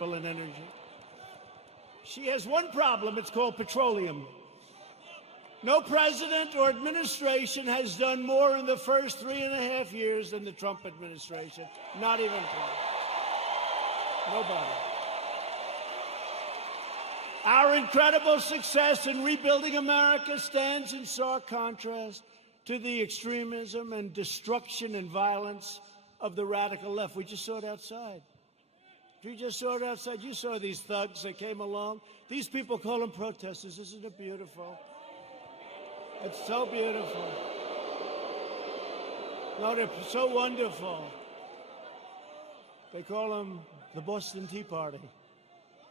and energy. She has one problem. It's called petroleum. No president or administration has done more in the first 3.5 years than the Trump administration. Not even close. Nobody. Our incredible success in rebuilding America stands in stark contrast to the extremism and destruction and violence of the radical left. We just saw it outside. We just saw it outside. You saw these thugs that came along. These people call them protesters. Isn't it beautiful? It's so beautiful. No, they're so wonderful. They call them the Boston Tea Party.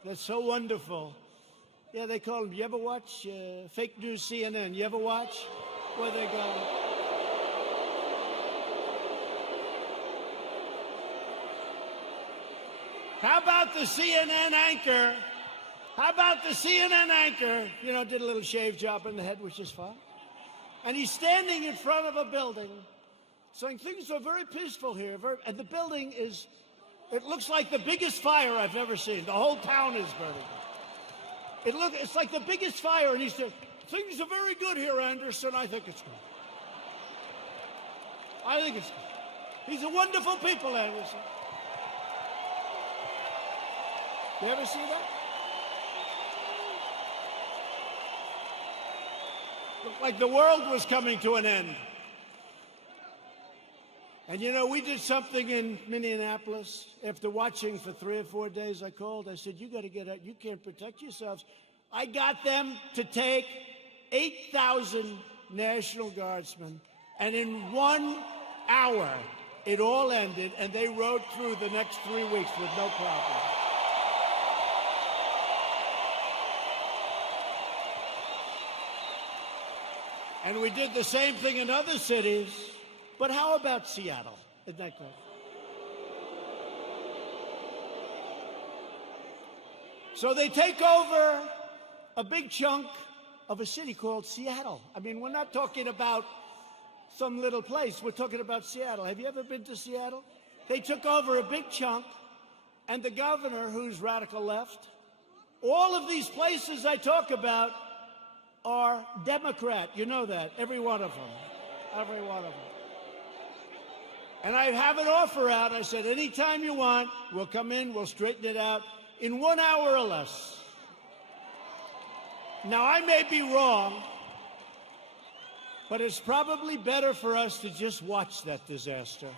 They're so wonderful. Yeah, they call them. You ever watch fake news CNN? You ever watch where they go? How about the CNN anchor? How about the CNN anchor? You know, did a little shave job in the head, which is fine. And he's standing in front of a building saying things are very peaceful here. And the building is, it looks like the biggest fire I've ever seen. The whole town is burning. It's like the biggest fire. And he said, things are very good here, Anderson. I think it's good. I think it's good. These are wonderful people, Anderson. You ever see that? Looked like the world was coming to an end. And you know, we did something in Minneapolis. After watching for 3 or 4 days, I called. I said, you got to get out. You can't protect yourselves. I got them to take 8,000 National Guardsmen. And in 1 hour, it all ended. And they rode through the next 3 weeks with no problem. And we did the same thing in other cities. But how about Seattle? Isn't that great? So they take over a big chunk of a city called Seattle. I mean, we're not talking about some little place. We're talking about Seattle. Have you ever been to Seattle? They took over a big chunk, and the governor, who's radical left, all of these places I talk about are Democrat. You know that. Every one of them. Every one of them. And I have an offer out. I said, anytime you want, we'll come in, we'll straighten it out in 1 hour or less. Now, I may be wrong, but it's probably better for us to just watch that disaster.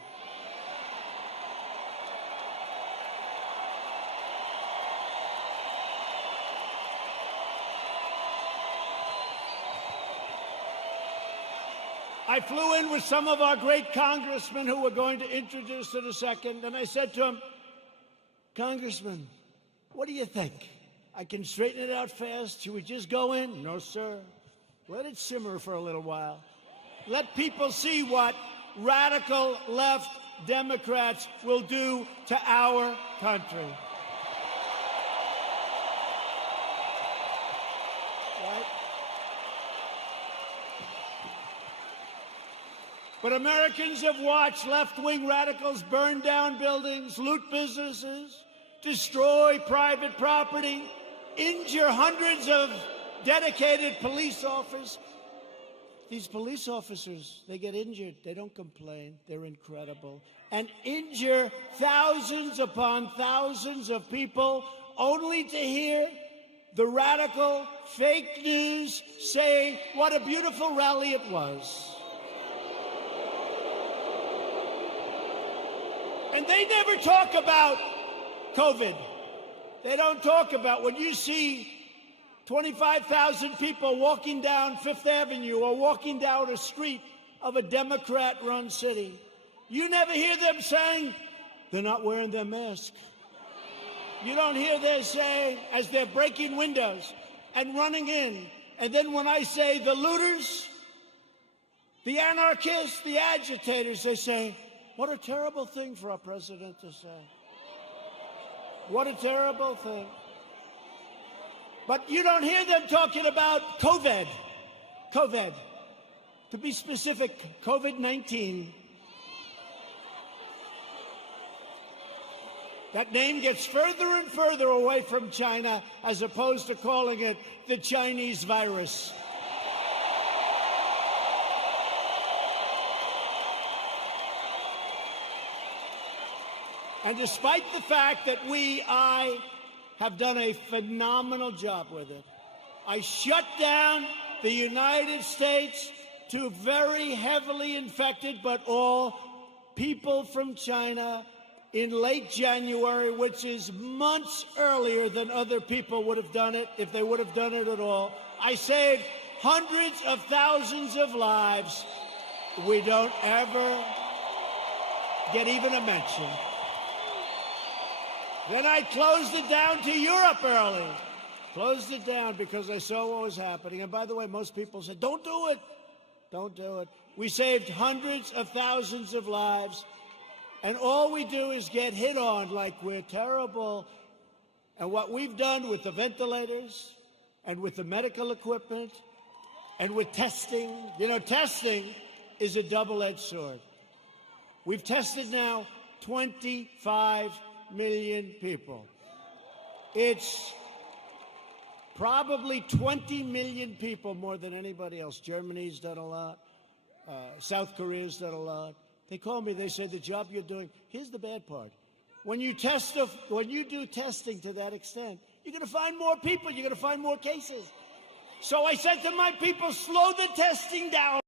I flew in with some of our great congressmen who were going to introduce in a second, and I said to him, Congressman, what do you think? I can straighten it out fast. Should we just go in? No, sir. Let it simmer for a little while. Let people see what radical left Democrats will do to our country. But Americans have watched left-wing radicals burn down buildings, loot businesses, destroy private property, injure hundreds of dedicated police officers. These police officers, they get injured. They don't complain. They're incredible. And injure thousands upon thousands of people only to hear the radical fake news say what a beautiful rally it was. And they never talk about COVID. They don't talk about when you see 25,000 people walking down Fifth Avenue or walking down a street of a Democrat-run city. You never hear them saying they're not wearing their mask. You don't hear them saying as they're breaking windows and running in. And then when I say the looters, the anarchists, the agitators, they say, what a terrible thing for our president to say. What a terrible thing. But you don't hear them talking about COVID. COVID. To be specific, COVID-19. That name gets further and further away from China as opposed to calling it the Chinese virus. And despite the fact that I have done a phenomenal job with it, I shut down the United States to very heavily infected, but all people from China in late January, which is months earlier than other people would have done it if they would have done it at all. I saved hundreds of thousands of lives. We don't ever get even a mention. Then I closed it down to Europe early. Closed it down because I saw what was happening. And by the way, most people said, don't do it. Don't do it. We saved hundreds of thousands of lives. And all we do is get hit on like we're terrible. And what we've done with the ventilators and with the medical equipment and with testing, you know, testing is a double-edged sword. We've tested now 25 million people. It's probably 20 million people more than anybody else. Germany's done a lot. South Korea's done a lot. They call me, they say, the job you're doing, here's the bad part. When you do testing to that extent, you're going to find more people, you're going to find more cases. So I said to my people, slow the testing down.